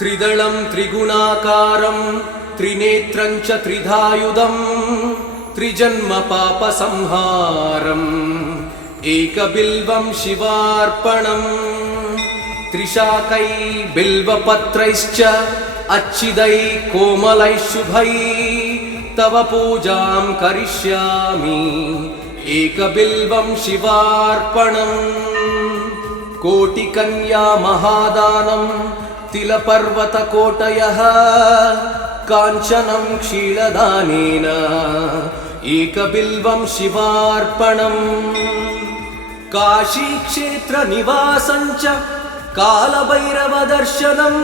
त्रिदलं त्रिगुणाकारं त्रिनेत्रं च त्रिधायुधं त्रिजन्म पापसंहारम् एकबिल्वं शिवार्पणम् त्रिशाकै बिल्वपत्रैश्च अच्छिदै कोमलै शुभै तव पूजां करिष्यामि एकबिल्वं शिवार्पणम् कोटिकन्या महादानं तिलपर्वतकोटयः काञ्चनं क्षीरदानेन एकबिल्वं शिवार्पणम् काशीक्षेत्रनिवासं च कालभैरवदर्शनम्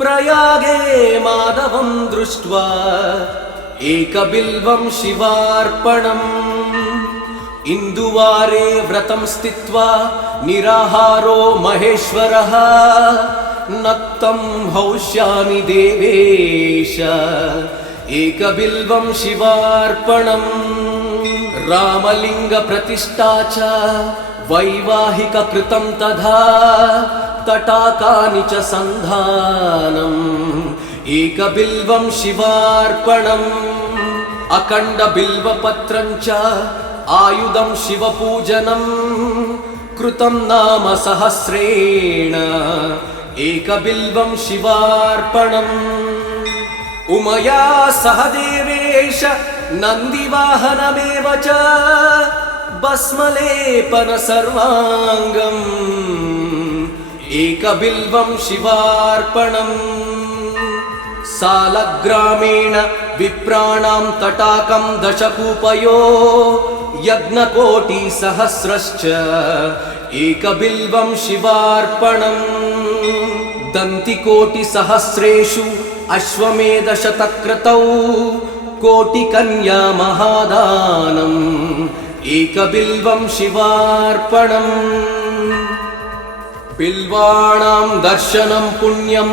प्रयागे माधवं दृष्ट्वा एकबिल्वं शिवार्पणम् इन्दुवारे व्रतं स्थित्वा निराहारो महेश्वरः नक्तं हौष्यामि देवेश एकबिल्वं शिवार्पणम् रामलिङ्गप्रतिष्ठा च वैवाहिककृतं तथा तटाकानि च सन्धानम् एकबिल्वं शिवार्पणम् अखण्डबिल्वपत्रं च आयुधं शिवपूजनम् कृतं नाम सहस्रेण एकबिल्वं शिवार्पणम् उमया सह देवेश नन्दिवाहनमेव च भस्मलेपन सर्वाङ्गम् एकबिल्वं शिवार्पणम् सालग्रामेण विप्राणां तटाकं दशकूपयो यज्ञकोटिसहस्रश्च एकबिल्वं शिवार्पणम् दन्तिकोटिसहस्रेषु अश्वमेधशतक्रतौ कोटिकन्या महादानम् एकबिल्वं शिवार्पणम् बिल्वाणां दर्शनं पुण्यं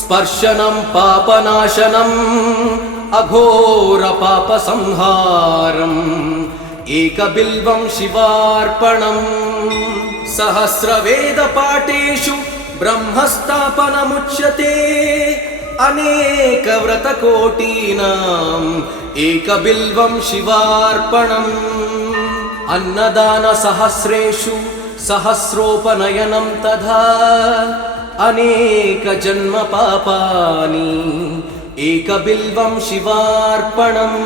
स्पर्शनं पापनाशनम् अघोरपापसंहारम् एकबिल्वं शिवार्पणम् सहस्रवेदपाठेषु ब्रह्मस्थापनमुच्यते अनेकव्रतकोटीनाम् एकबिल्वं शिवार्पणम् अन्नदानसहस्रेषु सहस्रोपनयनं तथा अनेकजन्मपापानि एकबिल्वं शिवार्पणम्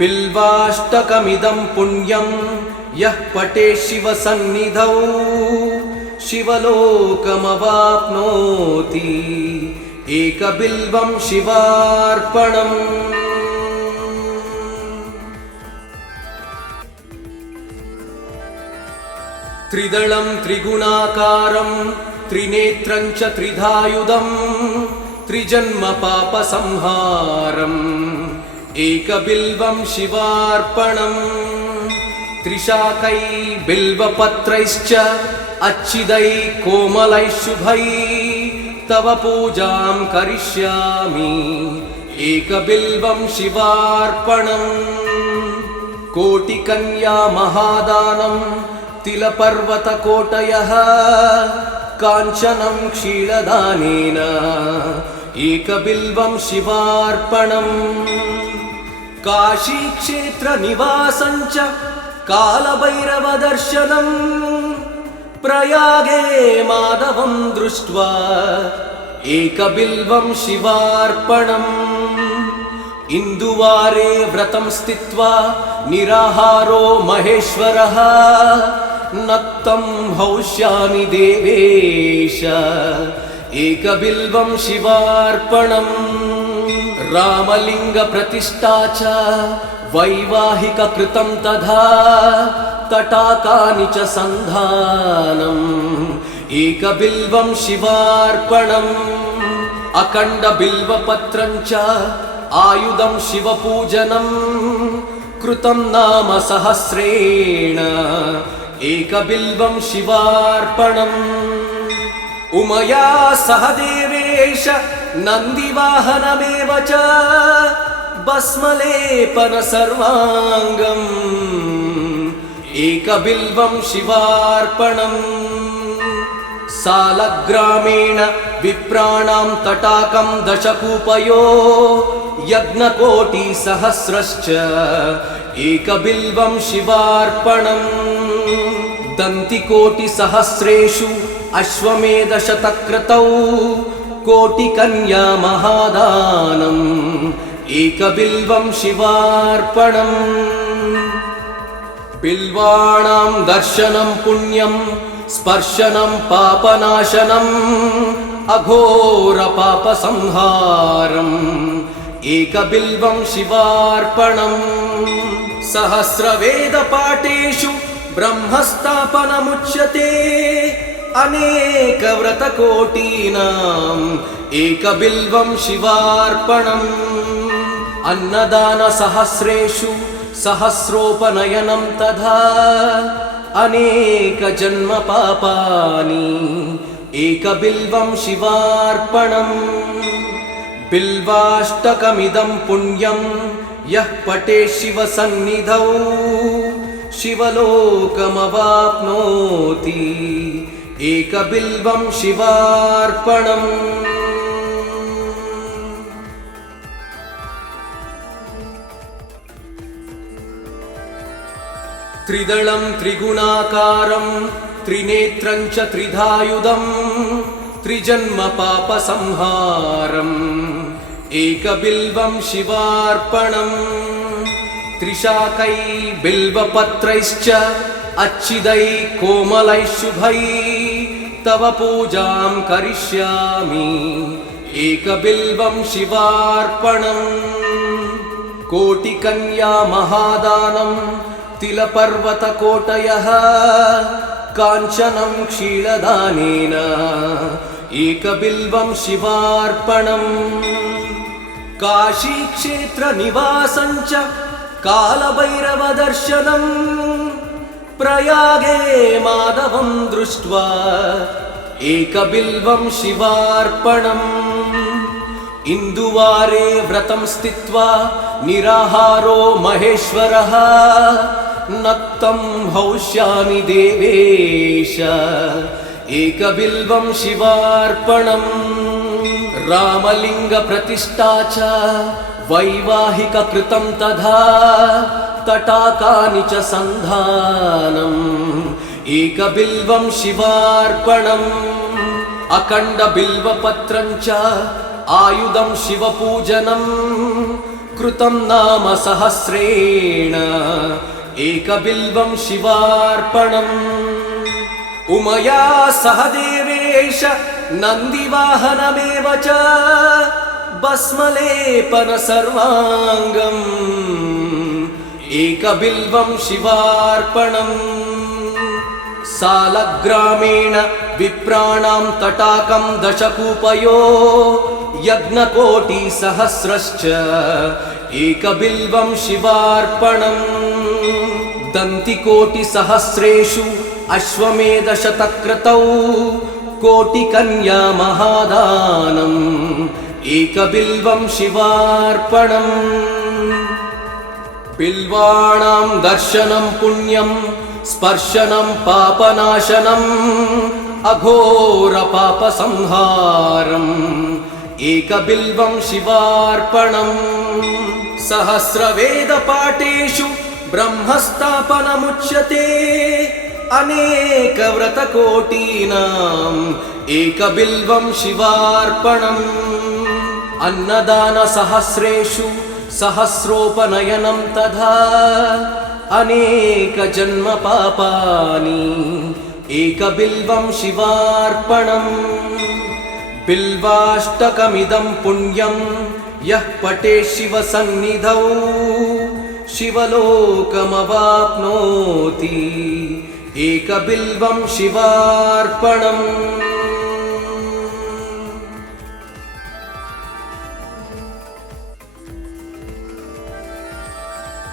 बिल्वाष्टकमिदं पुण्यं यः पठेत् शिवसन्निधौ शिवलोकमवाप्नोति एकबिल्वं शिवार्पणम् त्रिदलं त्रिगुणाकारं त्रिनेत्रं च त्रिधायुधं त्रिजन्म पापसंहारम् एकबिल्वं शिवार्पणम् त्रिशाकै बिल्वपत्रैश्च अच्छिदै कोमलै शुभै तव पूजां करिष्यामि एकबिल्वं शिवार्पणम् कोटिकन्या महादानं तिलपर्वतकोटयः काञ्चनं क्षीरदानेन एकबिल्वं शिवार्पणम् काशीक्षेत्रनिवासं च कालभैरवदर्शनम् प्रयागे माधवं दृष्ट्वा एकबिल्वं शिवार्पणम् इन्दुवारे व्रतं स्थित्वा निराहारो महेश्वरः नक्तं हौष्यामि देवेश एकबिल्वं शिवार्पणम् रामलिङ्गप्रतिष्ठा च वैवाहिककृतं तथा तटाकानि च सन्धानम् एकबिल्वं शिवार्पणम् अखण्डबिल्वपत्रं च आयुधं शिवपूजनम् कृतं नाम सहस्रेण एकबिल्वं शिवार्पणम् उमया सह देवेश नन्दिवाहनमेव च भस्मलेपन सर्वाङ्गम् एकबिल्वं शिवार्पणम् सालग्रामेण विप्राणां तटाकं दशकूपयो यज्ञकोटिसहस्रश्च एकबिल्वं शिवार्पणम् दन्तिकोटिसहस्रेषु अश्वमेधशतक्रतौ कोटिकन्या महादानम् एकबिल्वं शिवार्पणम् बिल्वाणां दर्शनं पुण्यं स्पर्शनं पापनाशनम् अघोरपापसंहारम् एकबिल्वं शिवार्पणम् सहस्रवेदपाठेषु ब्रह्मस्थापनमुच्यते अनेकव्रतकोटीनाम् एकबिल्वं शिवार्पणम् अन्नदानसहस्रेषु सहस्रोपनयनं तथा अनेकजन्मपापानि एकबिल्वं शिवार्पणम् बिल्वाष्टकमिदं पुण्यं यः पठेत् शिवसन्निधौ शिवलोकमवाप्नोति एकबिल्वं शिवार्पणम् त्रिदलं त्रिगुणाकारं त्रिनेत्रं च त्रिधायुधं त्रिजन्मपापसंहारम् एकबिल्वं शिवार्पणम् त्रिशाकै बिल्वपत्रैश्च अच्छिदैः कोमलैः शुभैः तव पूजां करिष्यामि एकबिल्वं शिवार्पणम् कोटिकन्या महादानं तिलपर्वतकोटयः काञ्चनं क्षीरदानेन एकबिल्वं शिवार्पणम् काशीक्षेत्रनिवासं च कालभैरवदर्शनम् प्रयागे माधवं दृष्ट्वा एकबिल्वं शिवार्पणम् इन्दुवारे व्रतं स्थित्वा निराहारो महेश्वरः नक्तं हौष्यामि देवेश एकबिल्वं शिवार्पणम् रामलिङ्गप्रतिष्ठा च वैवाहिककृतं तथा तटाकानि च सन्धानम् एकबिल्वं शिवार्पणम् अखण्डबिल्वपत्रं च आयुधं शिवपूजनम् कृतं नाम सहस्रेण एकबिल्वं शिवार्पणम् उमया सह देवेश नन्दिवाहनमेव च भस्मलेपन सर्वाङ्गम् एकबिल्वं शिवार्पणम् सालग्रामेण विप्राणां तटाकं दशकूपयो यज्ञकोटिसहस्रश्च एकबिल्वं शिवार्पणम् दन्तिकोटिसहस्रेषु अश्वमेधशतक्रतौ कोटिकन्या महादानम् एकबिल्वं शिवार्पणम् बिल्वाणां दर्शनं पुण्यं स्पर्शनं पापनाशनम् अघोरपापसंहारम् एकबिल्वं शिवार्पणम् सहस्रवेदपाठेषु ब्रह्मस्थापनमुच्यते अनेकव्रतकोटीनाम् एकबिल्वं शिवार्पणम् अन्नदानसहस्रेषु सहस्रोपनयनं तथा अनेकजन्मपापानि एकबिल्वं शिवार्पणम् बिल्वाष्टकमिदं पुण्यं यः पठेत् शिवसन्निधौ शिवलोकमवाप्नोति एकबिल्वं शिवार्पणम्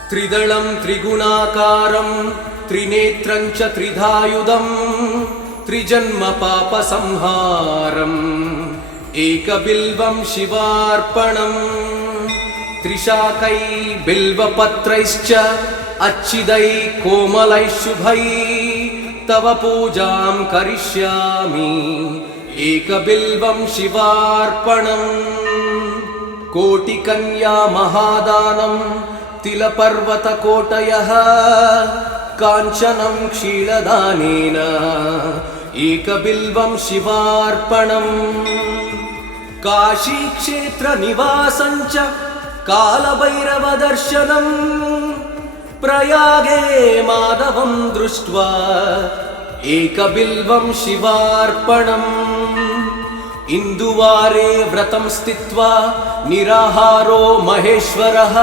त्रिदलं त्रिगुणाकारं त्रिनेत्रं च त्रिधायुधं त्रिजन्मपापसंहारम् एकबिल्वं शिवार्पणम् त्रिशाकै बिल्वपत्रैश्च अच्छिदैः कोमलैः शुभैः तव पूजां करिष्यामि एकबिल्वं शिवार्पणम् कोटिकन्या महादानं तिलपर्वतकोटयः काञ्चनं क्षीरदानेन एकबिल्वं शिवार्पणम् काशीक्षेत्रनिवासं च कालभैरवदर्शनम् प्रयागे माधवं दृष्ट्वा एकबिल्वं शिवार्पणम् इन्दुवारे व्रतं स्थित्वा निराहारो महेश्वरः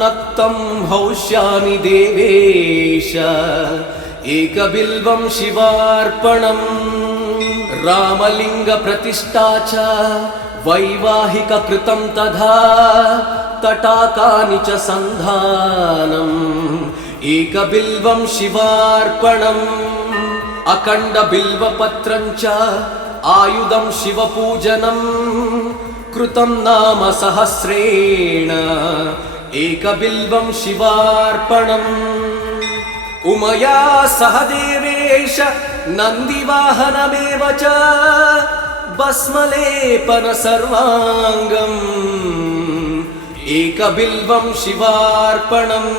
नक्तं हौष्यामि देवेश एकबिल्वं शिवार्पणम् रामलिङ्गप्रतिष्ठा च वैवाहिककृतं तथा तटाकानि च सन्धानम् एकबिल्वं शिवार्पणम् अखण्डबिल्वपत्रं च आयुधं शिवपूजनं कृतं नाम सहस्रेण एकबिल्वं शिवार्पणम् उमया सह देवेश नन्दिवाहनमेव च भस्मलेपन सर्वाङ्गम् एकबिल्वं शिवार्पणम्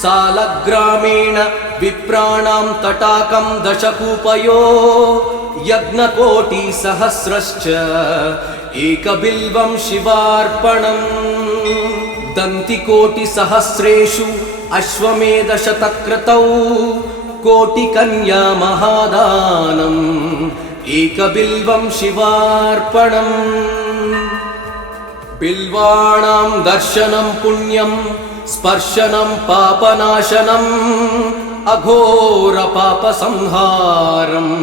सालग्रामेण विप्राणां तटाकं दशकूपयो यज्ञकोटिसहस्रश्च एकबिल्वं शिवार्पणम् दन्तिकोटिसहस्रेषु अश्वमेधशतक्रतौ कोटिकन्या महादानम् एकबिल्वं शिवार्पणम् बिल्वाणां दर्शनं पुण्यं स्पर्शनं पापनाशनम् अघोरपापसंहारम्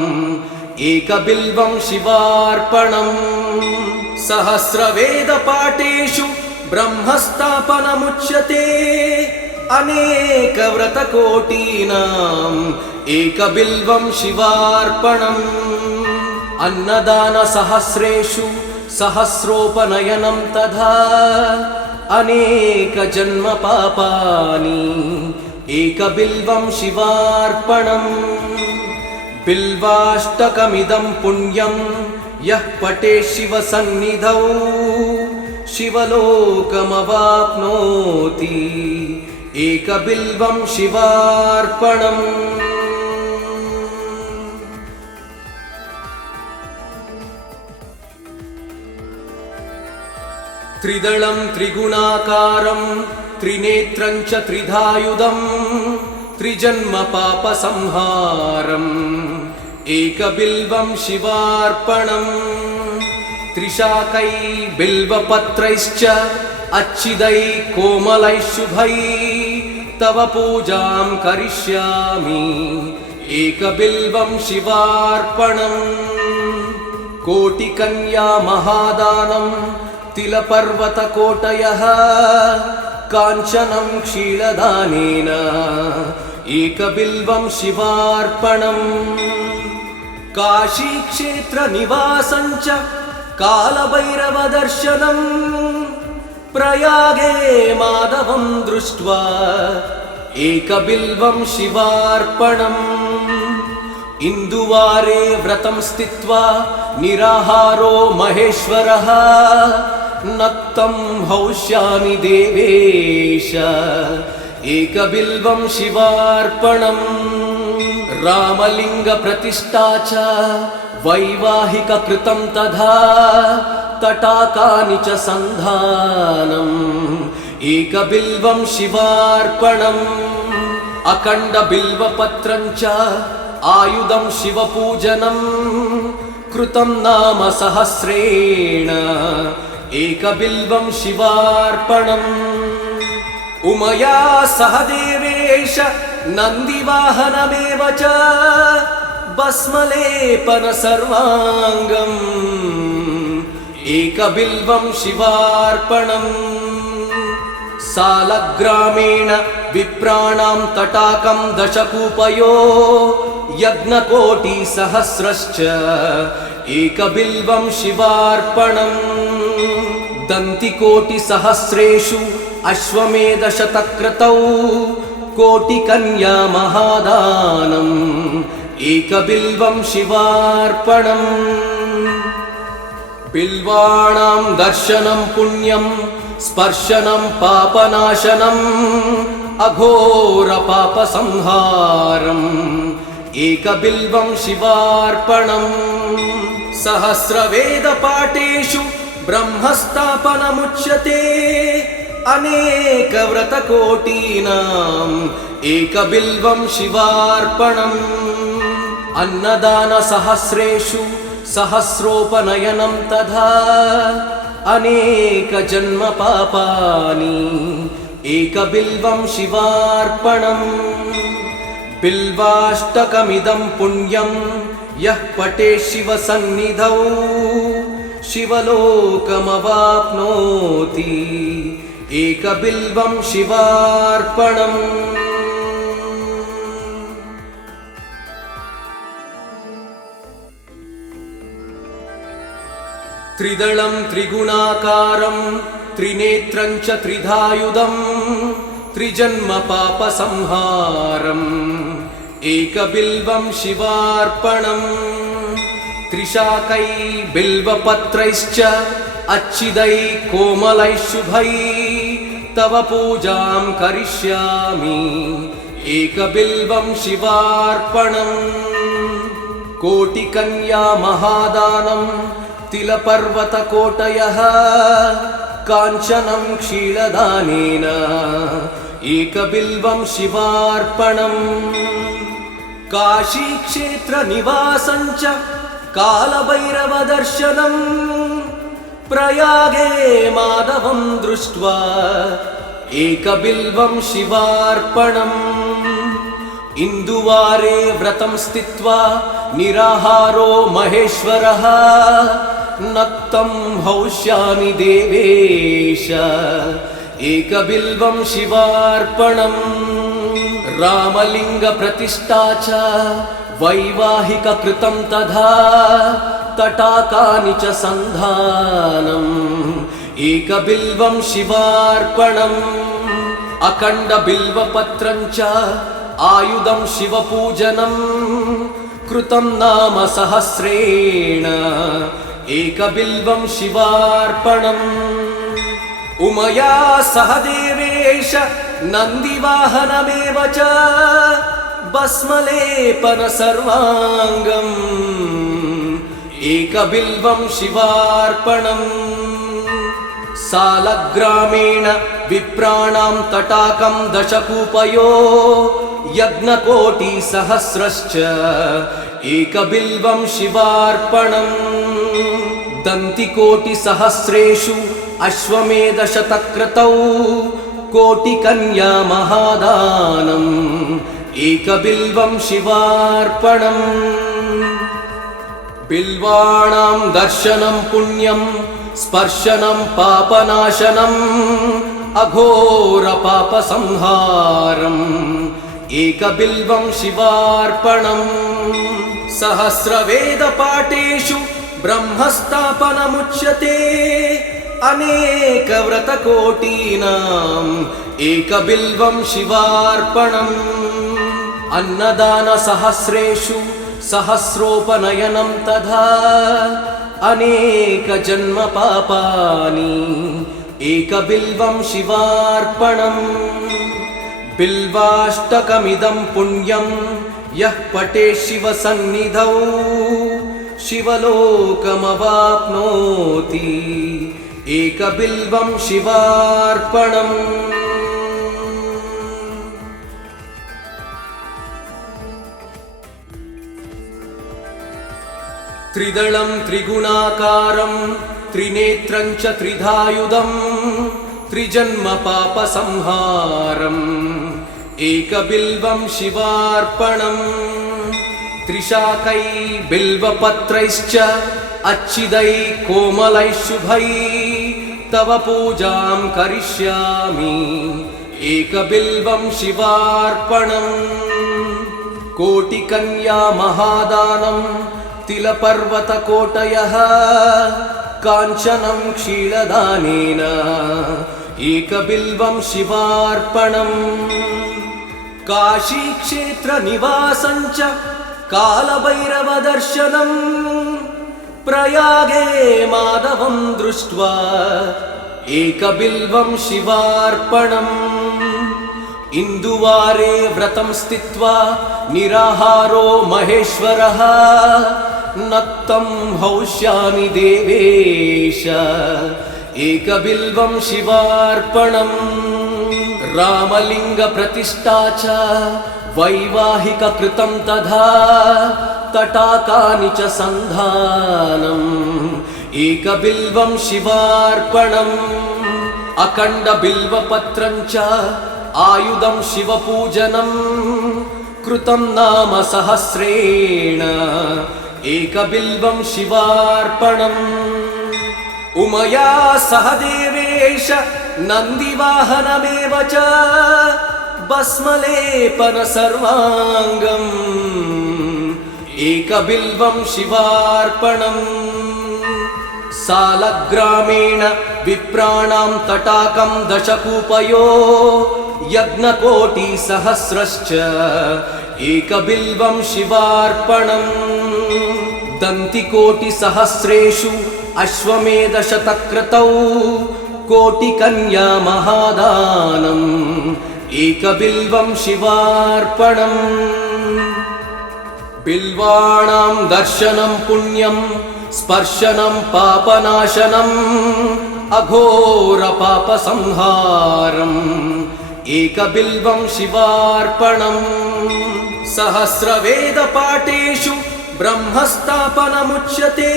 एकबिल्वं शिवार्पणम् सहस्रवेदपाठेषु ब्रह्मस्थापनमुच्यते अनेकव्रतकोटीनाम् एकबिल्वं शिवार्पणम् अन्नदानसहस्रेषु सहस्रोपनयनं तथा अनेकजन्मपापानि एकबिल्वं शिवार्पणम् बिल्वाष्टकमिदं पुण्यं यः पठेत् शिवसन्निधौ शिवलोकमवाप्नोति एकबिल्वं शिवार्पणम् त्रिदलं त्रिगुणाकारं त्रिनेत्रं च त्रिधायुधं त्रिजन्मपापसंहारम् एकबिल्वं शिवार्पणम् त्रिशाकै बिल्वपत्रैश्च अच्छिदै कोमलै शुभै तव पूजां करिष्यामि एकबिल्वं शिवार्पणम् कोटिकन्या महादानं तिलपर्वतकोटयः काञ्चनं क्षीरदानेन एकबिल्वं शिवार्पणम् काशीक्षेत्रनिवासं च कालभैरवदर्शनम् प्रयागे माधवं दृष्ट्वा एकबिल्वं शिवार्पणम् इन्दुवारे व्रतं स्थित्वा निराहारो महेश्वरः नक्तं हौष्यामि देवेश एकबिल्वं शिवार्पणम् रामलिङ्गप्रतिष्ठा च वैवाहिककृतं तथा तटाकानि च सन्धानम् एकबिल्वं शिवार्पणम् अखण्डबिल्वपत्रं च आयुधं शिवपूजनं कृतं नाम सहस्रेण एकबिल्वं शिवार्पणम् उमया सह देवेश नन्दिवाहनमेव च भस्मलेपन सर्वाङ्गम् एकबिल्वं शिवार्पणम् सालग्रामेण विप्राणां तटाकं दशकूपयो यज्ञकोटिसहस्रश्च एकबिल्वं शिवार्पणम् दन्तिकोटिसहस्रेषु अश्वमेधशतक्रतौ कोटिकन्या महादानम् एकबिल्वं शिवार्पणम् बिल्वाणां दर्शनं पुण्यं स्पर्शनं पापनाशनम् अघोरपापसंहारम् एकबिल्वं शिवार्पणम् सहस्रवेदपाठेषु ब्रह्मस्थापनमुच्यते अनेकव्रतकोटीनाम् एकबिल्वं शिवार्पणम् अन्नदानसहस्रेषु सहस्रोपनयनं तथा अनेकजन्मपापानि एकबिल्वं शिवार्पणम् बिल्वाष्टकमिदं पुण्यं यः पठेत् शिवसन्निधौ शिवलोकमवाप्नोति एकबिल्वं शिवार्पणम् त्रिदलं त्रिगुणाकारं त्रिनेत्रं च त्रिधायुधं त्रिजन्मपापसंहारम् एकबिल्वं शिवार्पणम् त्रिशाकै बिल्वपत्रैश्च अच्छिदै कोमलैः शुभै तव पूजां करिष्यामि एकबिल्वं शिवार्पणम् कोटिकन्या महादानं तिलपर्वतकोटयः काञ्चनं क्षीरदानेन एकबिल्वं शिवार्पणम् काशीक्षेत्रनिवासं च कालभैरवदर्शनम् प्रयागे माधवं दृष्ट्वा एकबिल्वं शिवार्पणम् इन्दुवारे व्रतं स्थित्वा निराहारो महेश्वरः नक्तं हौष्यामि देवेश एकबिल्वं शिवार्पणम् रामलिङ्गप्रतिष्ठा च वैवाहिककृतं तथा तटाकानि च सन्धानम् एकबिल्वं शिवार्पणम् अखण्डबिल्वपत्रं च आयुधं शिवपूजनम् कृतं नाम सहस्रेण एकबिल्वं शिवार्पणम् उमया सह देवेश नन्दिवाहनमेव च भस्मलेपन सर्वाङ्गम् एकबिल्वं शिवार्पणम् सालग्रामेण विप्राणां तटाकं दशकूपयो यज्ञकोटिसहस्रश्च एकबिल्वं शिवार्पणम् दन्तिकोटिसहस्रेषु अश्वमेधशतक्रतौ कोटिकन्या महादानम् एकबिल्वं शिवार्पणम् बिल्वाणां दर्शनं पुण्यं स्पर्शनं पापनाशनम् अघोरपापसंहारम् एकबिल्वं शिवार्पणम् सहस्रवेदपाठेषु ब्रह्मस्थापनमुच्यते अनेकव्रतकोटीनाम् एकबिल्वं शिवार्पणम् अन्नदानसहस्रेषु सहस्रोपनयनं तथा अनेकजन्मपापानि एकबिल्वं शिवार्पणम् बिल्वाष्टकमिदं पुण्यं यः पठेत् शिवसन्निधौ शिवलोकमवाप्नोति एकबिल्वं शिवार्पणम् त्रिदलं त्रिगुणाकारं त्रिनेत्रं च त्रिधायुधं त्रिजन्मपापसंहारम् एकबिल्वं शिवार्पणम् त्रिशाकै बिल्वपत्रैश्च अच्छिदै कोमलैः शुभै तव पूजां करिष्यामि एकबिल्वं शिवार्पणम् कोटिकन्या महादानं तिलपर्वतकोटयः काञ्चनं क्षीरदानेन एकबिल्वं शिवार्पणम् काशीक्षेत्रनिवासञ्च कालभैरवदर्शनम् प्रयागे माधवं दृष्ट्वा एकबिल्वं शिवार्पणम् इन्दुवारे व्रतं स्थित्वा निराहारो महेश्वरः नक्तं हौष्यामि देवेश एकबिल्वं शिवार्पणम् रामलिङ्गप्रतिष्ठा च वैवाहिककृतं तथा तटाकानि च सन्धानम् एकबिल्वं शिवार्पणम् अखण्डबिल्वपत्रं च आयुधं शिवपूजनम् कृतं नाम सहस्रेण एकबिल्वं शिवार्पणम् उमया सह देवेश नन्दिवाहनमेव च भस्मलेपन सर्वाङ्गम् एकबिल्वं शिवार्पणम् सालग्रामेण विप्राणां तटाकं दशकूपयो यज्ञकोटिसहस्रश्च एकबिल्वं शिवार्पणम् दन्तिकोटिसहस्रेषु अश्वमेधशतक्रतौ कोटिकन्या महादानम् एकबिल्वं शिवार्पणम् बिल्वाणां दर्शनं पुण्यं स्पर्शनं पापनाशनम् अघोरपापसंहारम् एकबिल्वं शिवार्पणम् सहस्रवेदपाठेषु ब्रह्मस्थापनमुच्यते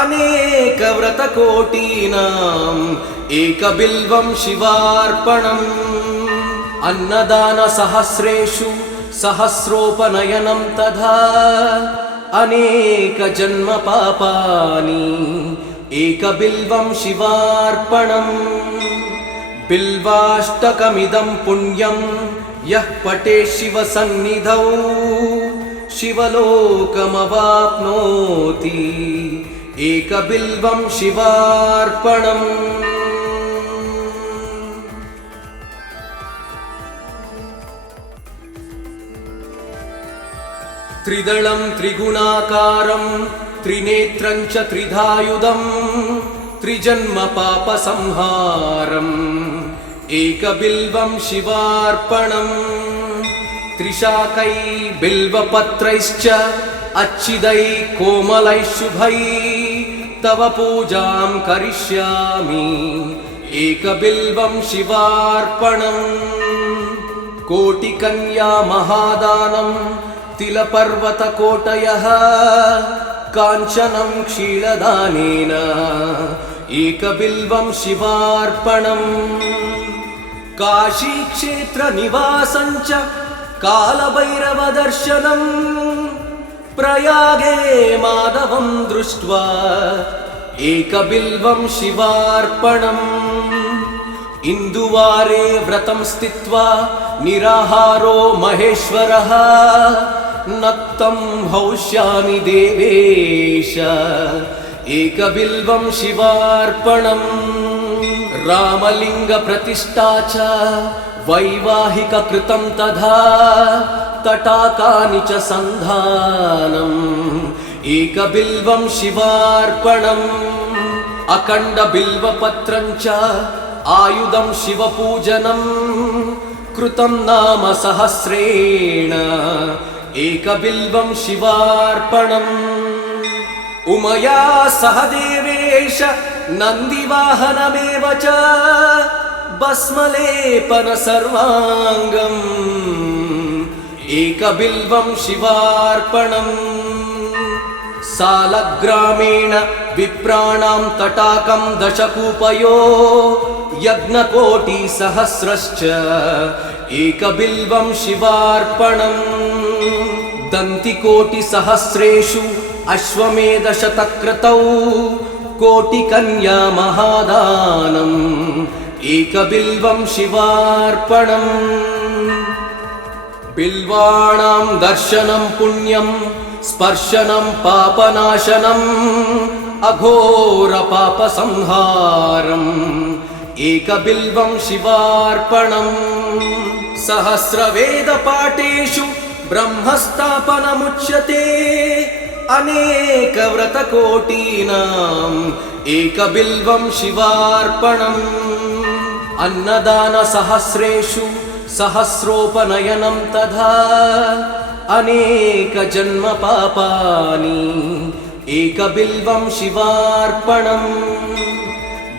अनेकव्रतकोटीनाम् एकबिल्वं शिवार्पणम् अन्नदानसहस्रेषु सहस्रोपनयनं तथा अनेकजन्मपापानि एकबिल्वं शिवार्पणम् बिल्वाष्टकमिदं पुण्यं यः पठेत् शिवसन्निधौ शिवलोकमवाप्नोति एकबिल्वं शिवार्पणम् त्रिदलं त्रिगुणाकारं त्रिनेत्रं च त्रिधायुधम् त्रिजन्मपापसंहारम् एकबिल्वं शिवार्पणम् त्रिशाकै बिल्वपत्रैश्च अच्छिदैः कोमलैः शुभैः तव पूजां करिष्यामि एकबिल्वं शिवार्पणम् कोटिकन्या महादानम् तिलपर्वतकोटयः काञ्चनं क्षीरदानेन एकबिल्वं शिवार्पणम् काशीक्षेत्रनिवासञ्च कालभैरवदर्शनम् प्रयागे माधवं दृष्ट्वा एकबिल्वं शिवार्पणम् इन्दुवारे व्रतं स्थित्वा निराहारो महेश्वरः नक्तं हौष्यामि देवेश एकबिल्वं शिवार्पणम् रामलिङ्गप्रतिष्ठा च वैवाहिककृतं तथा तटाकानि च सन्धानम् एकबिल्वं शिवार्पणम् अखण्डबिल्वपत्रं च आयुधं शिवपूजनम् कृतं नाम सहस्रेण एकबिल्वं शिवार्पणम् उमया सह देवेश नन्दिवाहनमेव च भस्मलेपन सर्वाङ्गम् एकबिल्वं शिवार्पणम् सालग्रामेण विप्राणां तटाकं दशकूपयो यज्ञकोटिसहस्रश्च एकबिल्वं शिवार्पणम् दन्तिकोटिसहस्रेषु अश्वमेधशतक्रतौ कोटिकन्या महादानम् एकबिल्वं शिवार्पणम् बिल्वाणां दर्शनं पुण्यं स्पर्शनं पापनाशनम् अघोरपापसंहारम् एकबिल्वं शिवार्पणम् सहस्रवेदपाठेषु ब्रह्मस्थापनमुच्यते अनेकव्रतकोटीनाम् एकबिल्वं शिवार्पणम् अन्नदानसहस्रेषु सहस्रोपनयनं तथा अनेकजन्मपापानि एकबिल्वं शिवार्पणम्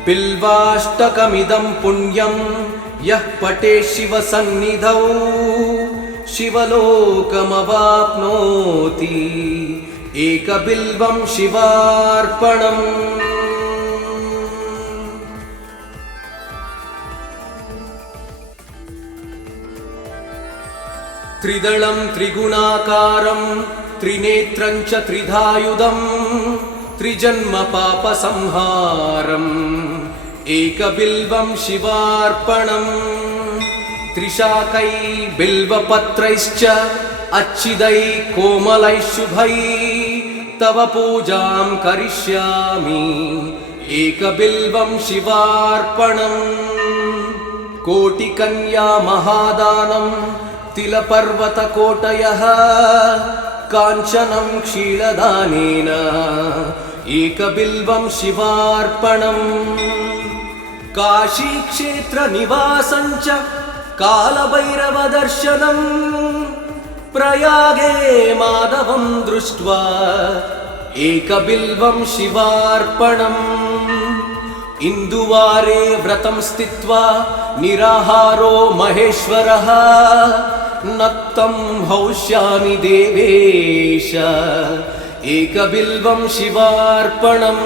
बिल्वाष्टकमिदं पुण्यं यः पठेत् शिवसन्निधौ शिवलोकमवाप्नोति एकबिल्वं शिवार्पणम् त्रिदलं त्रिगुणाकारं त्रिनेत्रं च त्रिधायुधं त्रिजन्मपापसंहारम् एकबिल्वं शिवार्पणम् त्रिशाकै बिल्वपत्रैश्च अच्छिदै कोमलैः शुभै तव पूजां करिष्यामि एकबिल्वं शिवार्पणम् कोटिकन्या महादानं तिलपर्वतकोटयः काञ्चनं क्षीरदानेन एकबिल्वं शिवार्पणम् काशीक्षेत्रनिवासं च कालभैरवदर्शनम् प्रयागे माधवं दृष्ट्वा एकबिल्वं शिवार्पणम् इन्दुवारे व्रतं स्थित्वा निराहारो महेश्वरः नक्तं हौष्यामि देवेश एकबिल्वं शिवार्पणम्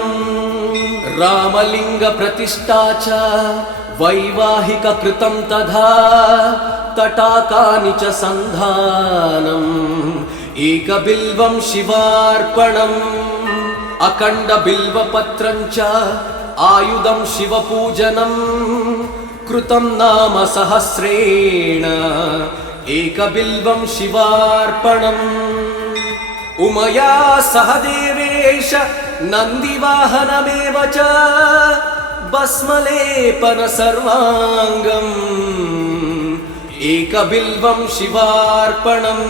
रामलिङ्गप्रतिष्ठा च वैवाहिककृतं तथा तटाकानि च सन्धानम् एकबिल्वं शिवार्पणम् अखण्डबिल्वपत्रं च आयुधं शिवपूजनं कृतं नाम सहस्रेण एकबिल्वं शिवार्पणम् उमया सह देवेश नन्दिवाहनमेव च भस्मलेपन सर्वाङ्गम् एकबिल्वं शिवार्पणम्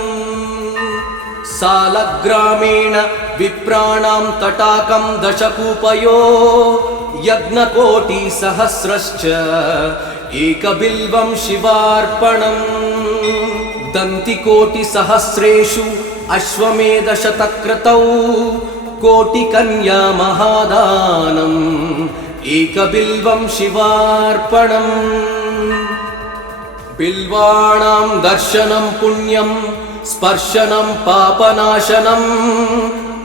सालग्रामेण विप्राणां तटाकं दशकूपयो यज्ञकोटिसहस्रश्च एकबिल्वं शिवार्पणम् दन्तिकोटिसहस्रेषु अश्वमेधशतक्रतौ कोटिकन्या महादानम् एकबिल्वं शिवार्पणम् बिल्वाणां दर्शनं पुण्यं स्पर्शनं पापनाशनम्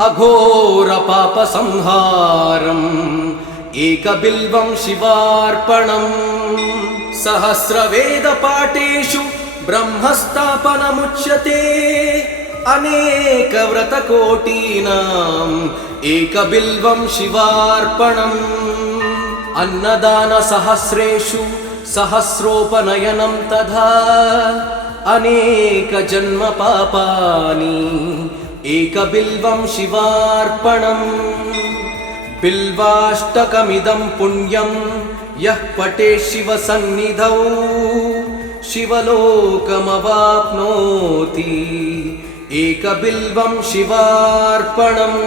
अघोरपापसंहारम् एकबिल्वं शिवार्पणम् सहस्रवेदपाठेषु ब्रह्मस्थापनमुच्यते अनेकव्रतकोटीनाम् एकबिल्वं शिवार्पणम् अन्नदानसहस्रेषु सहस्रोपनयनं तथा अनेकजन्मपापानि एकबिल्वं शिवार्पणम् बिल्वाष्टकमिदं पुण्यं यः पठेत् शिवसन्निधौ शिवलोकमवाप्नोति एकबिल्वं शिवार्पणम्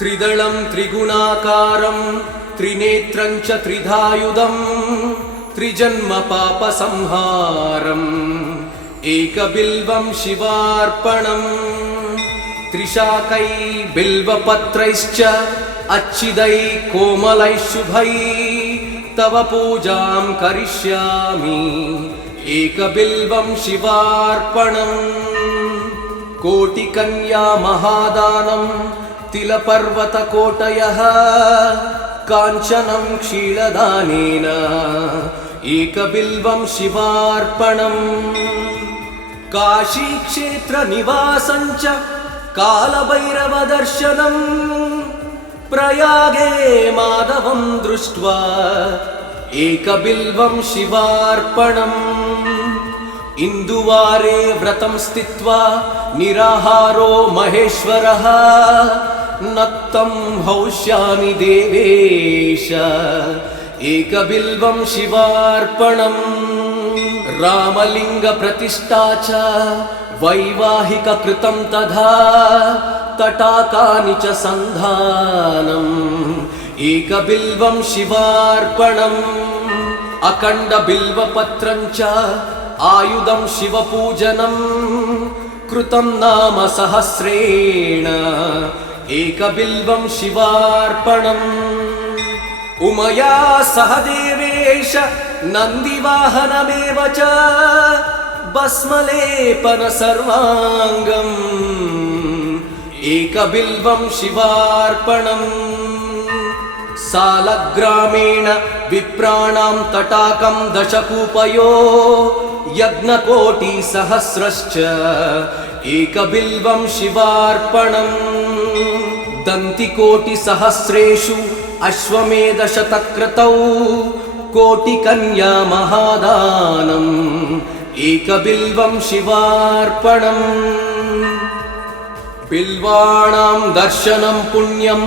त्रिदलं त्रिगुणाकारं त्रिनेत्रं च त्रिधायुधं त्रिजन्मपापसंहारम् एकबिल्वं शिवार्पणम् त्रिशाकै बिल्वपत्रैश्च अच्छिदै कोमलैः शुभै तव पूजां करिष्यामि एकबिल्वं शिवार्पणम् कोटिकन्या महादानं तिलपर्वतकोटयः काञ्चनं क्षीरदानेन एकबिल्वं शिवार्पणम् काशीक्षेत्रनिवासं च कालभैरवदर्शनम् प्रयागे माधवं दृष्ट्वा एकबिल्वं शिवार्पणम् इन्दुवारे व्रतं स्थित्वा निराहारो महेश्वरः नक्तं हौष्यामि देवेश एकबिल्वं शिवार्पणम् रामलिङ्गप्रतिष्ठा च वैवाहिककृतं तथा तटाकानि च सन्धानम् एकबिल्वं शिवार्पणम् अखण्डबिल्वपत्रं च आयुधं शिवपूजनम् कृतं नाम सहस्रेण एकबिल्वं शिवार्पणम् उमया सह देवेश नन्दिवाहनमेव च भस्मलेपन सर्वाङ्गम् एकबिल्वं शिवार्पणम् सालग्रामेण विप्राणां तटाकं दशकूपयो यज्ञकोटिसहस्रश्च एकबिल्वं शिवार्पणम् दन्तिकोटिसहस्रेषु अश्वमेधशतक्रतौ कोटिकन्या महादानम् एकबिल्वं शिवार्पणम् बिल्वाणां दर्शनं पुण्यं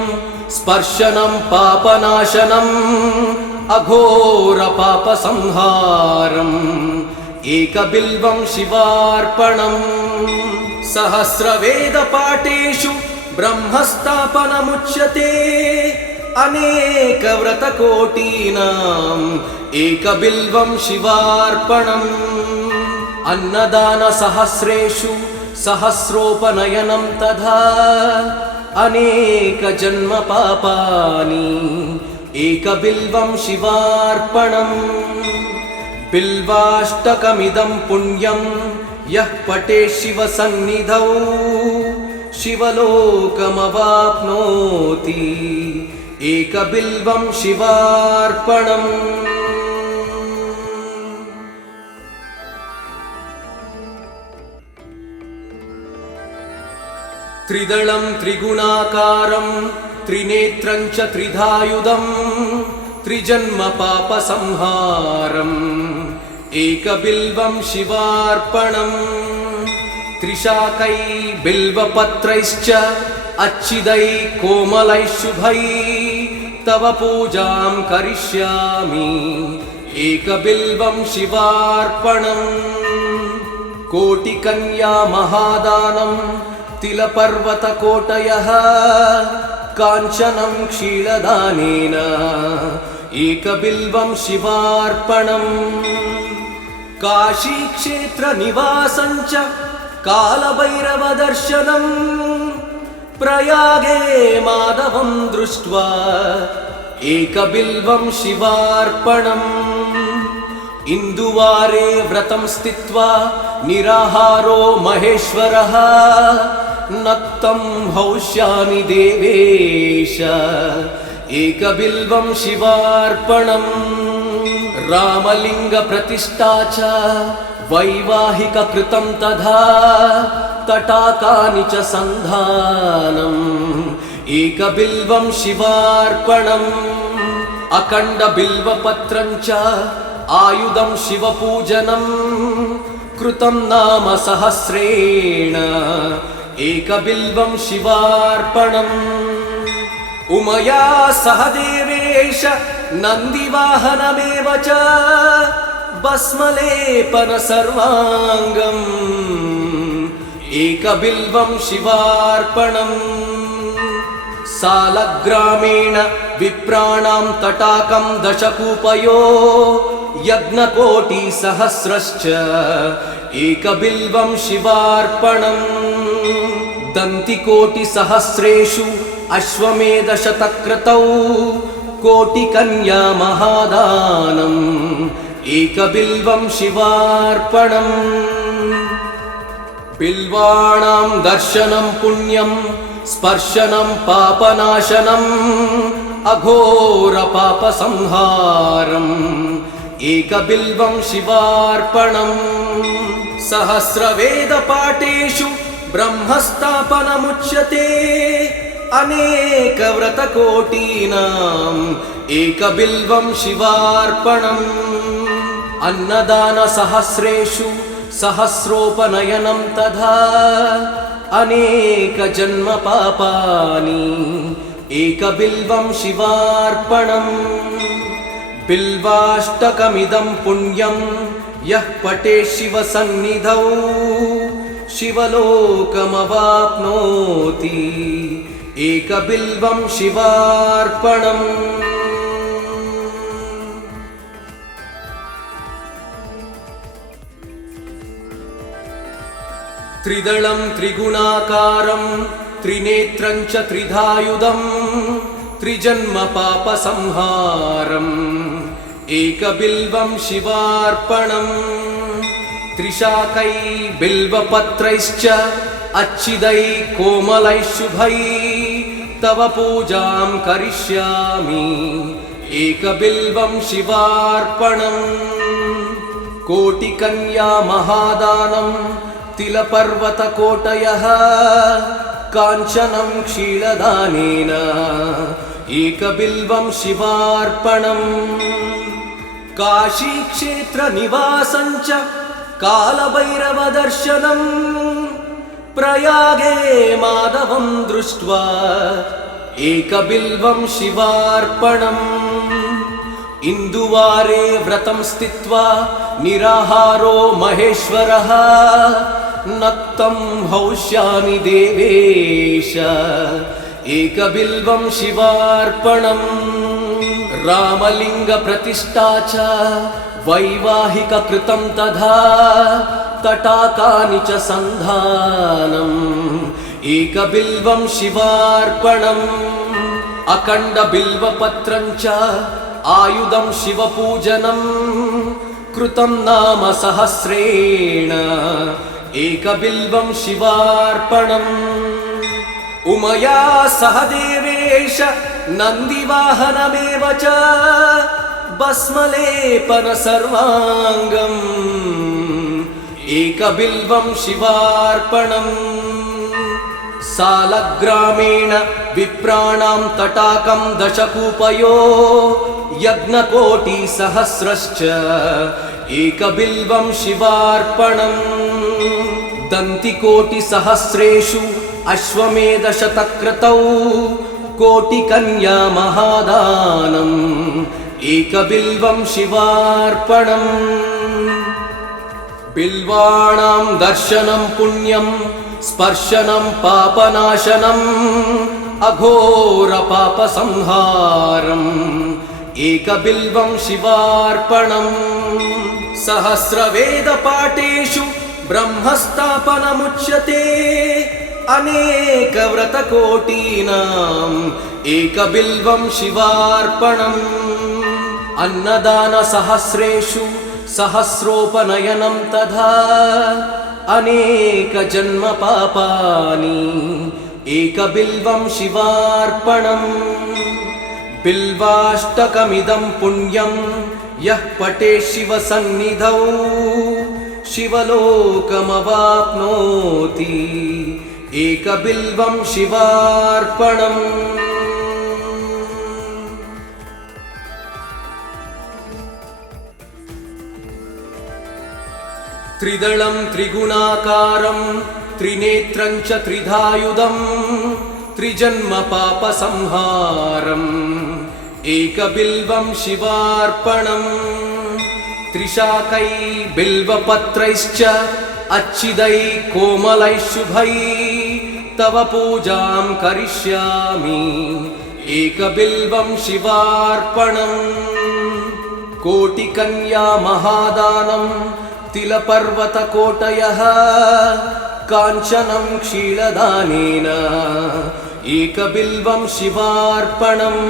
स्पर्शनं पापनाशनम् अघोरपापसंहारम् एकबिल्वं शिवार्पणम् सहस्रवेदपाठेषु ब्रह्मस्थापनमुच्यते अनेकव्रतकोटीनाम् एकबिल्वं शिवार्पणम् अन्नदानसहस्रेषु सहस्रोपनयनं तथा अनेकजन्मपापानि एकबिल्वं शिवार्पणम् बिल्वाष्टकमिदं पुण्यं यः पठेत् शिवसन्निधौ शिवलोकमवाप्नोति एकबिल्वं शिवार्पणम् त्रिदलं त्रिगुणाकारं त्रिनेत्रं च त्रिधायुधं त्रिजन्मपापसंहारम् एकबिल्वं शिवार्पणम् त्रिशाकै बिल्वपत्रैश्च अच्छिदै कोमलैः शुभै तव पूजां करिष्यामि एकबिल्वं शिवार्पणम् कोटिकन्या महादानं तिलपर्वतकोटयः काञ्चनं क्षीरदानेन एकबिल्वं शिवार्पणम् काशीक्षेत्रनिवासं च कालभैरवदर्शनम् प्रयागे माधवं दृष्ट्वा एकबिल्वं शिवार्पणम् इन्दुवारे व्रतं स्थित्वा निराहारो महेश्वरः नक्तं हौष्यामि देवेश एकबिल्वं शिवार्पणम् रामलिङ्गप्रतिष्ठा च वैवाहिककृतं तथा तटाकानि च सन्धानम् एकबिल्वं शिवार्पणम् अखण्डबिल्वपत्रं च आयुधं शिवपूजनम् कृतं नाम सहस्रेण एकबिल्वं शिवार्पणम् उमया सह देवेश नन्दिवाहनमेव च भस्मलेपन सर्वाङ्गम् एकबिल्वं शिवार्पणम् सालग्रामेण विप्राणां तटाकं दशकूपयो यज्ञकोटिसहस्रश्च एकबिल्वं शिवार्पणम् दन्तिकोटिसहस्रेषु अश्वमेधशतक्रतौ कोटिकन्या महादानम् एकबिल्वं शिवार्पणम् बिल्वाणां दर्शनं पुण्यं स्पर्शनं पापनाशनम् अघोरपापसंहारम् एकबिल्वं शिवार्पणम् सहस्रवेदपाठेषु ब्रह्मस्थापनमुच्यते अनेकव्रतकोटीनाम् एकबिल्वं शिवार्पणम् अन्नदानसहस्रेषु सहस्रोपनयनं तथा अनेक जन्म पापानि एकबिल्वं शिवार्पणम् बिल्वाष्टकमिदं पुण्यं यः पठेत् शिवसन्निधौ शिवलोकमवाप्नोति एकबिल्वं शिवार्पणम्। त्रिदलं त्रिगुणाकारं त्रिनेत्रं च त्रिधायुधं त्रिजन्म पापसंहारम् एकबिल्वं शिवार्पणम् त्रिशाकै बिल्वपत्रैश्च अच्छिदै कोमलै शुभै तव पूजां करिष्यामि एकबिल्वं शिवार्पणम् कोटिकन्या महादानं तिलपर्वतकोटयः काञ्चनं क्षीरदानेन एकबिल्वं शिवार्पणम् काशीक्षेत्रनिवासं च कालभैरवदर्शनम् प्रयागे माधवं दृष्ट्वा एकबिल्वं शिवार्पणम् इन्दुवारे व्रतं स्थित्वा निराहारो महेश्वरः नक्तं हौष्यामि देवेश एकबिल्वं शिवार्पणम् रामलिङ्गप्रतिष्ठा च वैवाहिककृतं तथा तटाकानि च सन्धानम् एकबिल्वं शिवार्पणम् अखण्डबिल्वपत्रं च आयुधं शिवपूजनं कृतं नाम सहस्रेण एकबिल्वं शिवार्पणम् उमया सह देवेश नन्दिवाहनमेव च भस्मलेपन सर्वाङ्गम् एकबिल्वं शिवार्पणम् सालग्रामेण विप्राणां तटाकं दशकूपयो यज्ञकोटिसहस्रश्च एकबिल्वं शिवार्पणम् दन्तिकोटिसहस्रेषु अश्वमेधशतक्रतौ कोटिकन्या महादानम् एकबिल्वं शिवार्पणम् बिल्वाणां दर्शनं पुण्यं स्पर्शनं पापनाशनम् अघोरपापसंहारम् एकबिल्वं शिवार्पणम् सहस्रवेदपाठेषु ब्रह्मस्थापनमुच्यते अनेकव्रतकोटीनाम् एकबिल्वं शिवार्पणम् अन्नदानसहस्रेषु सहस्रोपनयनं तथा अनेकजन्म पापानि एकबिल्वं शिवार्पणम् बिल्वाष्टकमिदं पुण्यं यः पठेत् शिवसन्निधौ शिवलोकमवाप्नोति एकबिल्वं शिवार्पणम्। त्रिदलं त्रिगुणाकारं त्रिनेत्रं च त्रिधायुधं त्रिजन्म पापसंहारम् एकबिल्वं शिवार्पणम् त्रिशाकै बिल्वपत्रैश्च अच्छिदै कोमलै शुभै तव पूजां करिष्यामि एकबिल्वं शिवार्पणम् कोटिकन्या महादानं तिलपर्वतकोटयः काञ्चनं क्षीरदानेन एकबिल्वं शिवार्पणम्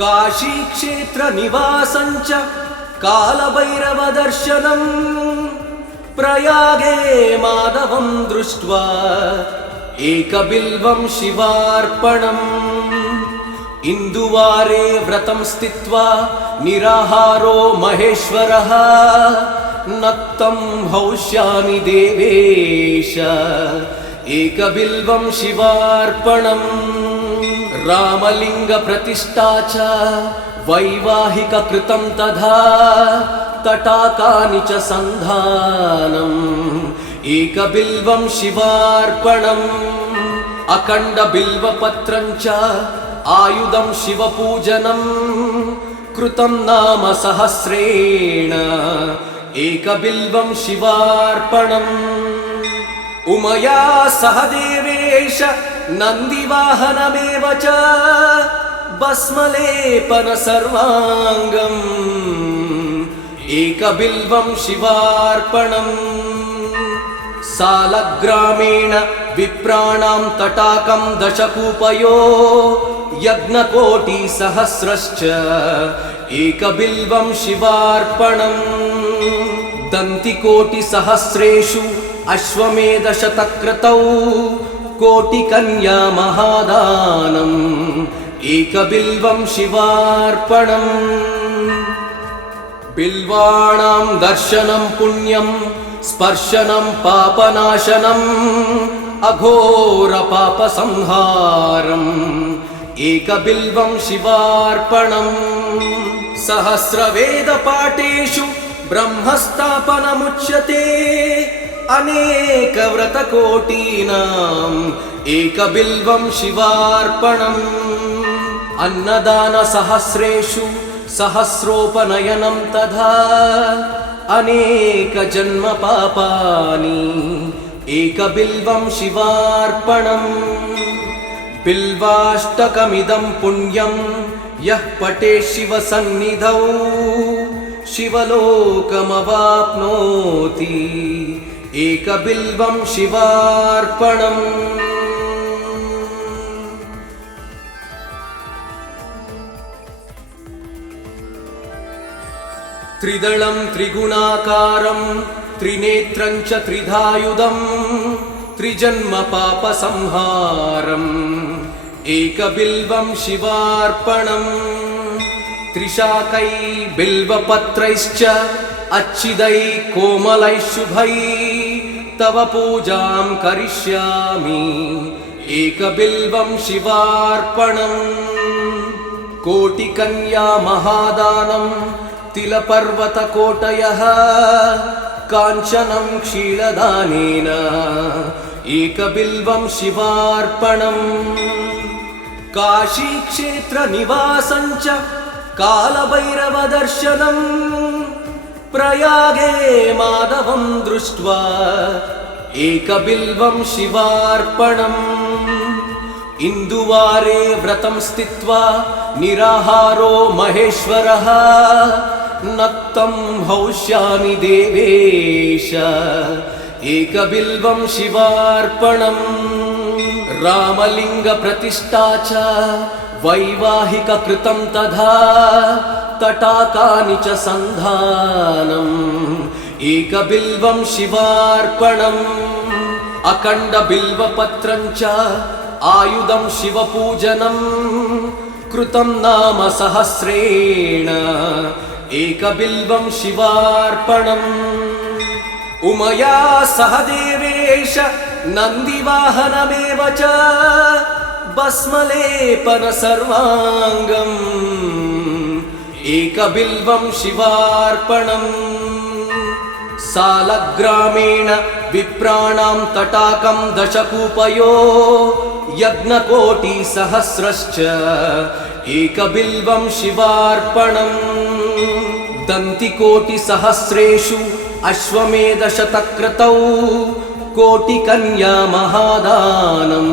काशीक्षेत्रनिवासं च कालभैरवदर्शनम् प्रयागे माधवं दृष्ट्वा एकबिल्वं शिवार्पणम् इन्दुवारे व्रतं स्थित्वा निराहारो महेश्वरः नक्तं हौष्यामि देवेश एकबिल्वं शिवार्पणम् रामलिङ्गप्रतिष्ठा च वैवाहिककृतं तथा तटाकानि च सन्धानम् एकबिल्वं शिवार्पणम् अखण्डबिल्वपत्रं च आयुधं शिवपूजनम् कृतं नाम सहस्रेण एकबिल्वं शिवार्पणम् उमया सह देवेश नन्दिवाहनमेव च भस्मलेपन सर्वाङ्गम् एकबिल्वं शिवार्पणम् सालग्रामेण विप्राणां तटाकं दशकूपयो यज्ञकोटिसहस्रश्च एकबिल्वं शिवार्पणम् दन्तिकोटिसहस्रेषु अश्वमेधशतक्रतौ कोटिकन्या महादानम् एकबिल्वं शिवार्पणम् बिल्वाणां दर्शनं पुण्यं स्पर्शनं पापनाशनम् अघोरपापसंहारम् एकबिल्वं शिवार्पणम् सहस्रवेदपाठेषु ब्रह्मस्थापनमुच्यते अनेकव्रतकोटीनाम् एकबिल्वं शिवार्पणम् अन्नदानसहस्रेषु सहस्रोपनयनं तथा अनेकजन्मपापानि एकबिल्वं शिवार्पणम् बिल्वाष्टकमिदं पुण्यं यः पठेत् शिवसन्निधौ शिवलोकमवाप्नोति एकबिल्वं शिवार्पणम् त्रिदलं त्रिगुणाकारं त्रिनेत्रं च त्रिधायुधं त्रिजन्मपापसंहारम् एकबिल्वं शिवार्पणम् त्रिशाकै बिल्वपत्रैश्च अच्छिदै कोमलै शुभै तव पूजां करिष्यामि एकबिल्वं शिवार्पणम् कोटिकन्या महादानं तिलपर्वतकोटयः काञ्चनं क्षीरदानेन एकबिल्वं शिवार्पणम् काशीक्षेत्रनिवासं च कालभैरवदर्शनम् प्रयागे माधवं दृष्ट्वा एकबिल्वं शिवार्पणम् इन्दुवारे व्रतं स्थित्वा निराहारो महेश्वरः नक्तं हौष्यामि देवेश एकबिल्वं शिवार्पणम् रामलिङ्गप्रतिष्ठा च वैवाहिककृतं तथा तटाकानि च सन्धानम् एकबिल्वं शिवार्पणम् अखण्डबिल्वपत्रं च आयुधं शिवपूजनम् कृतं नाम सहस्रेण एकबिल्वं शिवार्पणम् उमया सह देवेश नन्दिवाहनमेव च भस्मलेपन सर्वाङ्गम् एकबिल्वं शिवार्पणम् सालग्रामेण विप्राणां तटाकं दशकूपयो यज्ञकोटिसहस्रश्च एकबिल्वं शिवार्पणम् दन्तिकोटिसहस्रेषु अश्वमेधशतक्रतौ कोटिकन्या महादानम्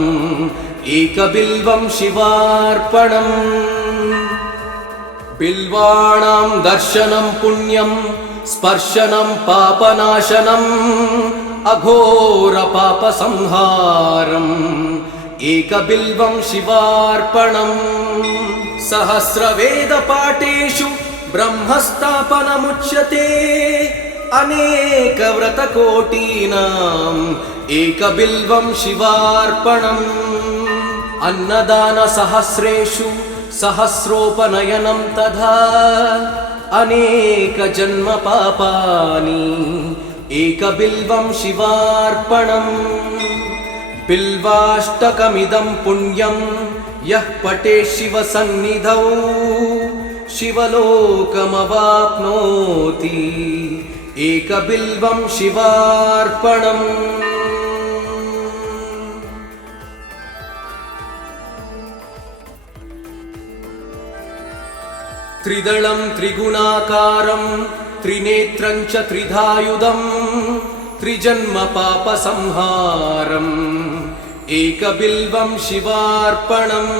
एकबिल्वं शिवार्पणम् बिल्वाणां दर्शनं पुण्यं स्पर्शनं पापनाशनम् अघोरपापसंहारम् एकबिल्वं शिवार्पणम् सहस्रवेदपाठेषु ब्रह्मस्थापनमुच्यते अनेकव्रतकोटीनाम् एकबिल्वं शिवार्पणम् अन्नदानसहस्रेषु सहस्रोपनयनं तथा अनेकजन्मपापानि एकबिल्वं शिवार्पणम् बिल्वाष्टकमिदं पुण्यं यः पठेत् शिवसन्निधौ शिवलोकमवाप्नोति एकबिल्वं शिवार्पणम्। त्रिदलं त्रिगुणाकारं त्रिनेत्रं च त्रिधायुधं त्रिजन्म पापसंहारम् एकबिल्वं शिवार्पणम्।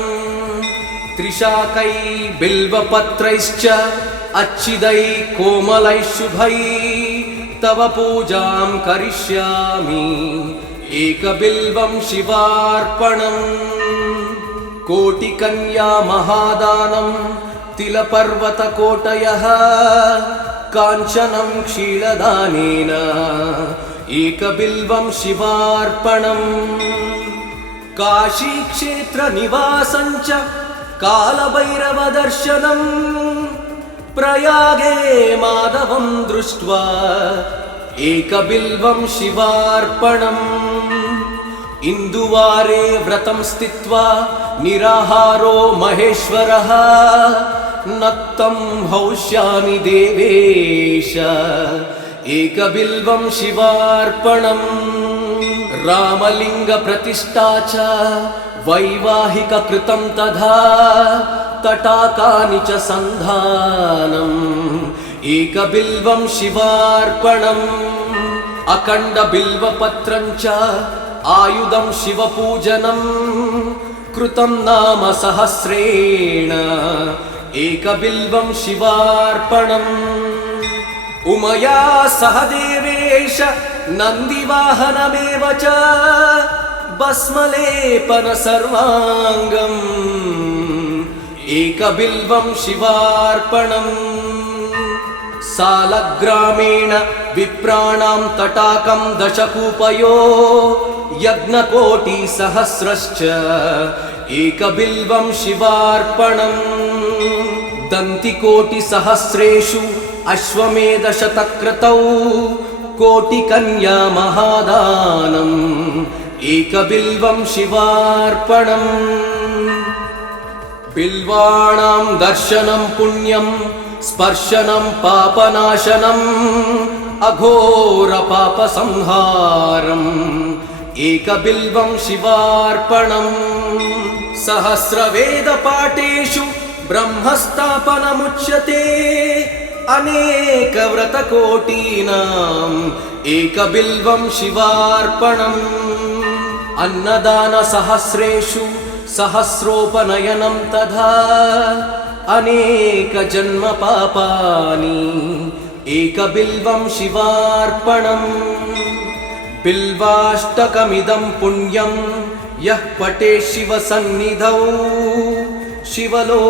त्रिशाकै बिल्वपत्रैश्च अच्छिदै कोमलै शुभै तव पूजां करिष्यामि एकबिल्वं शिवार्पणम्। कोटिकन्या महादानं तिलपर्वतकोटयः काञ्चनं क्षीरदानेन एकबिल्वं शिवार्पणम्। काशीक्षेत्रनिवासं च कालभैरवदर्शनम् प्रयागे माधवं दृष्ट्वा एकबिल्वं शिवार्पणम्। इन्दुवारे व्रतं स्थित्वा निराहारो महेश्वरः नक्तं हौष्यामि देवेश एकबिल्वं शिवार्पणम्। रामलिङ्गप्रतिष्ठा च वैवाहिककृतं तथा तटाकानि च सन्धानम् एकबिल्वं शिवार्पणम्। अखण्डबिल्वपत्रं च आयुधं शिवपूजनम् कृतं नाम सहस्रेण एकबिल्वं शिवार्पणम्। उमया सह देवेश नन्दिवाहनमेव च भस्मलेपन सर्वाङ्गम् एकबिल्वं शिवार्पणम्। सालग्रामेण विप्राणां तटाकं दशकूपयो यज्ञकोटिसहस्रश्च एकबिल्वं शिवार्पणम्। दन्तिकोटिसहस्रेषु अश्वमेधशतक्रतौ कोटिकन्या महादानम् एकबिल्वं शिवार्पणम्। बिल्वाणां दर्शनं पुण्यं स्पर्शनं पापनाशनम् अघोरपापसंहारम् एकबिल्वं शिवार्पणम्। सहस्रवेदपाठेषु ब्रह्मस्थापनमुच्यते अनेकव्रतकोटीनाम् एकबिल्वं शिवार्पणम्। अन्नदानसहस्रेषु सहस्रोपनयनं तथा अनेकजन्मपापानि एकबिल्वं शिवार्पणम्। बिल्वाष्टकमिदं पुण्यं यः पठेत् शिवसन्निधौ शिवलोकमवाप्नोति